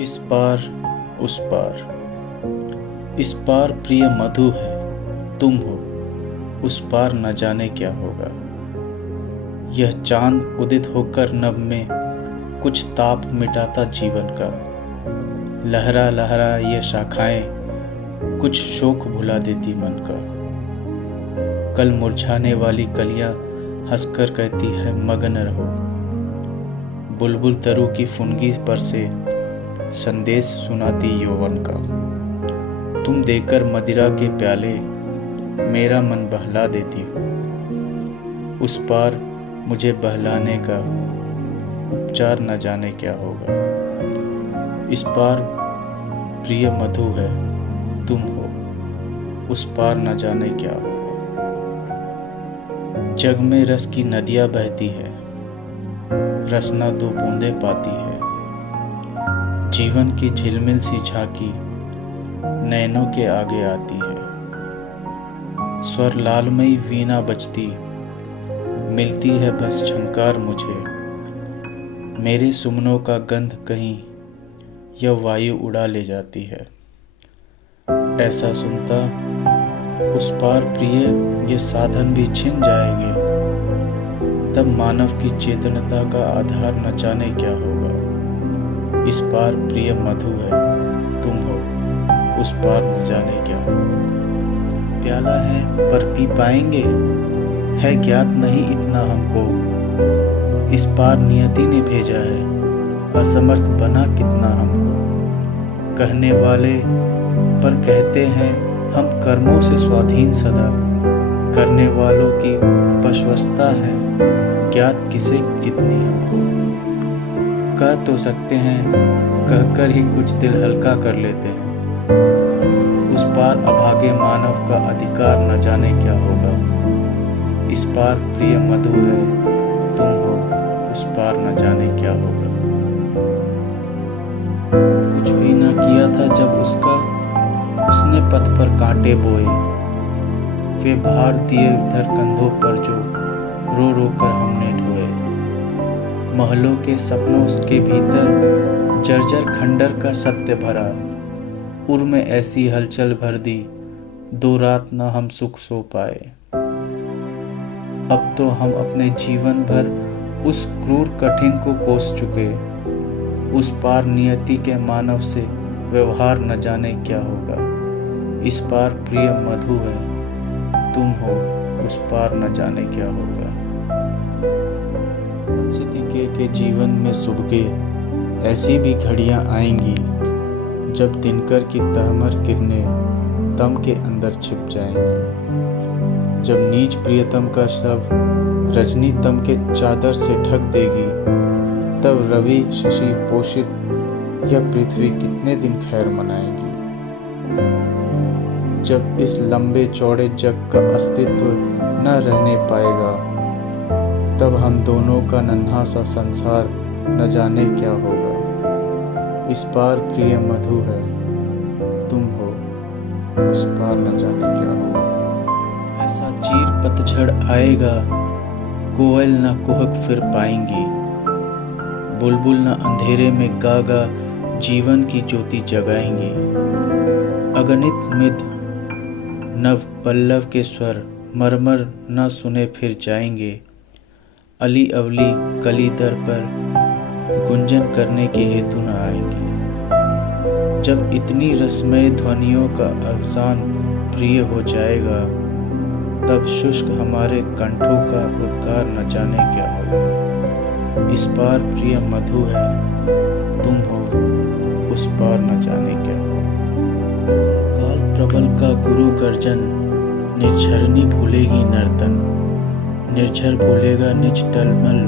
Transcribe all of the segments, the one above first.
इस पार उस पार, इस पार प्रिय मधु है तुम हो, उस पार न जाने क्या होगा। यह चांद उदित होकर नभ में कुछ ताप मिटाता जीवन का। लहरा लहरा ये शाखाएं कुछ शोक भुला देती मन का। कल मुरझाने वाली कलियां हंसकर कहती है मगन रहो। बुलबुल तरु की फुनगी पर से संदेश सुनाती यौवन का। तुम देकर मदिरा के प्याले मेरा मन बहला देती हो। उस पार मुझे बहलाने का उपचार न जाने क्या होगा। इस पार प्रिय मधु है तुम हो, उस पार न जाने क्या होगा। जग में रस की नदियां बहती है, रसना दो बूंदे पाती है। जीवन की झिलमिल सी झांकी नैनों के आगे आती है। स्वर लालमयी वीणा बजती मिलती है बस झंकार मुझे। मेरे सुमनों का गंध कहीं यह वायु उड़ा ले जाती है। ऐसा सुनता उस पार प्रिय ये साधन भी छिन जाएंगे। तब मानव की चेतनता का आधार न जाने क्या होगा। इस पार प्रिय मधु है तुम हो, उस पार न जाने क्या होगा। प्याला है पर पी पाएंगे, है ज्ञात नहीं इतना हमको। इस पार नियति ने भेजा है, असमर्थ बना कितना हमको। कहने वाले पर कहते हैं हम कर्मों से स्वाधीन सदा। करने वालों की वशवशता है ज्ञात किसे जितनी हमको। कह तो सकते हैं, कहकर ही कुछ दिल हल्का कर लेते हैं। उस पार अभागे मानव का अधिकार न जाने क्या होगा। इस पार प्रिय मधु है तुम हो, उस पार न जाने क्या होगा। कुछ भी न किया था जब उसने पथ पर कांटे बोए। वे भार दिए इधर कंधों पर जो रो रो कर हमने ढोए। महलों के सपनों के भीतर जर्जर खंडर का सत्य भरा। उर में ऐसी हलचल भर दी, दो रात न हम सुख सो पाए। अब तो हम अपने जीवन भर उस क्रूर कठिन को कोस चुके। उस पार नियति के मानव से व्यवहार न जाने क्या होगा। इस पार प्रिय मधु है तुम हो, उस पार न जाने क्या होगा। संस्कृति के जीवन में सुबह ऐसी भी घड़ियां आएंगी जब दिनकर की तहमर किरणें तम के अंदर छिप जाएंगी। जब नीच प्रियतम का शव रजनी तम के चादर से ढक देगी, तब रवि शशि पोषित यह पृथ्वी कितने दिन खैर मनाएगी। जब इस लंबे चौड़े जग का अस्तित्व न रहने पाएगा, तब हम दोनों का नन्हा सा संसार न जाने क्या होगा। इस पार प्रिय मधु है तुम हो, उस पार न जाने क्या होगा। ऐसा चीर पतझड़ आएगा, कोयल न कुहक फिर पाएंगी। बुलबुल न अंधेरे में गागा जीवन की ज्योति जगाएंगी। अगणित मृद नव पल्लव के स्वर मरमर न सुने फिर जाएंगे। अली अवली कली दर पर गुंजन करने के हेतु न आएंगे। जब इतनी रसमय ध्वनियों का अवसान प्रिय हो जाएगा, तब शुष्क हमारे कंठों का उद्गार न जाने क्या होगा। इस पार प्रिय मधु है तुम हो, उस पार न जाने क्या होगा। काल प्रबल का गुरु गर्जन निर्झरनी भूलेगी नर्तन। निर्झर भूलेगा निज टलमल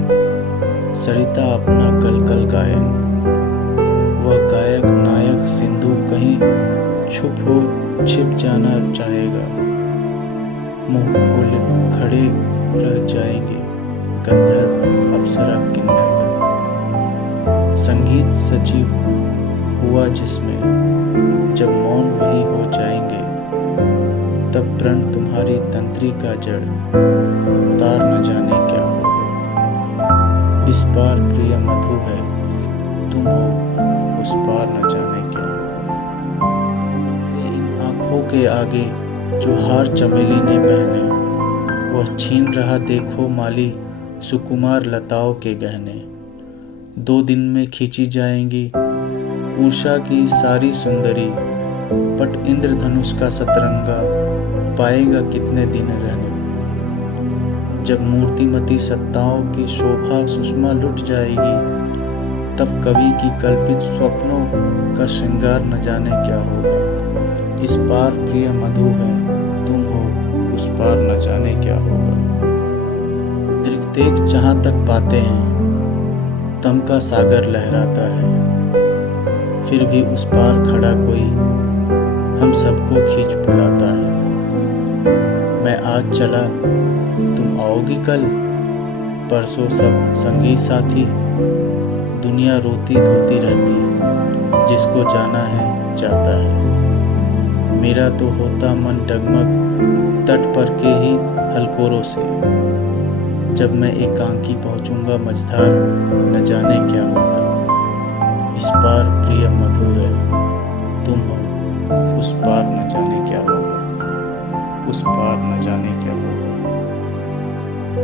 सरिता अपना कलकल गायन। वह गायक नायक सिंधु कहीं छिप जाना चाहेगा। मुंह खोले खड़े रह जाएंगे गंधर्व अप्सरा किन्नरगण। संगीत सजीव हुआ जिसमें जब मौन वही हो जाएंगे, तब प्रण तुम्हारी तंत्री का जड़ तार न जाने क्या होगा। इस पार प्रिय मधु है तुम हो, उस पार न के आगे जो हार चमेली ने पहने, वह छीन रहा देखो माली सुकुमार लताओं के गहने। 2 दिन में खींची जाएंगी उषा की सारी सुंदरी, पट इंद्रधनुष का सतरंगा पाएगा कितने दिन रहने। जब मूर्तिमती सत्ताओं की शोभा सुषमा लुट जाएगी, तब कवि की कल्पित स्वप्नों का श्रृंगार न जाने क्या होगा। इस पार प्रिय मधु है तुम हो, उस पार न जाने क्या होगा। दृक्तेज जहाँ तक पाते हैं तम का सागर लहराता है, फिर भी उस पार खड़ा कोई हम सबको खींच बुलाता है। मैं आज चला तुम आओगी कल, परसों सब संगी साथी। दुनिया रोती धोती रहती, जिसको जाना है जाता है। मेरा तो होता मन डगमग तट पर के ही हलकोरों से। जब मैं एकांकी पहुंचूंगा मझधार, न जाने क्या होगा। इस पार प्रिय मधु है तुम हो, उस पार न जाने क्या होगा। उस पार न जाने क्या होगा।